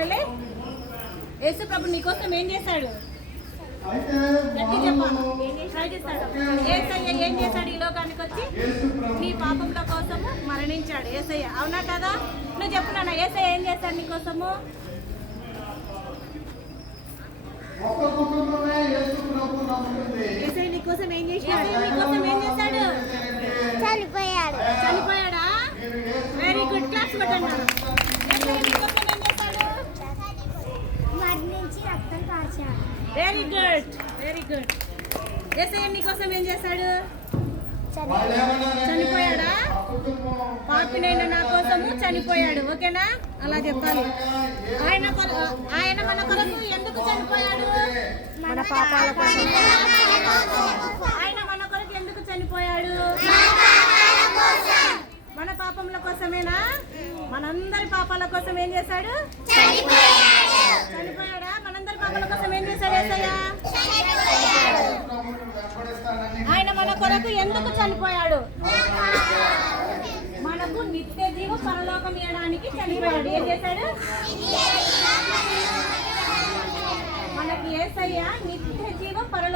చెప్పాలి. యేసు ప్రభు నీకోసం ఏం చేశాడు? గట్టి చెప్పాలి. యేసయ్య ఏం చేశాడు? ఈ లోకానికి వచ్చి నీ పాపంల కోసము మరణించాడు యేసయ్య. అవునా కదా? నువ్వు చెప్పు నాన్న, యేసయ్య ఏం చేశాడు నీకోసము? యేసయ్య నీకోసం ఏం చేశాడు? నీకోసం ఏం చేశాడు? చనిపోయాడు. చనిపోయాడా? Very good. క్లాస్ కొట్టండి. యేసయ్య నీకోసం ఏం చేశాడు? మరణించి రక్తం కార్చాడు. Very good, very good. Yesayya నీకోసం ఏం చేశాడు? చనిపోయాడా? పాపినైన నా కోసము చనిపోయాడు. ఓకేనా? అలా చెప్పాలి. ఆయన మన కొరకు ఎందుకు చనిపోయాడు? మన పాపాల కోసం. ఆయన మన కొరకు ఎందుకు చనిపోయాడు? మన పాపముల కోసమేనా? మనందరి పాపాల కోసం ఏం చేశాడు? చనిపోయాడా? మనందరి పాపాల కోసం ఏం చేశాడు యేసయ్య? ఆయన మన కొరకు ఎందుకు చనిపోయాడు? మనకు నిత్య జీవ పరలోకం ఇవ్వడానికి చనిపోయాడు. ఏం చేశాడు? మనకి యేసయ్య నిత్య జీవ పరలోకం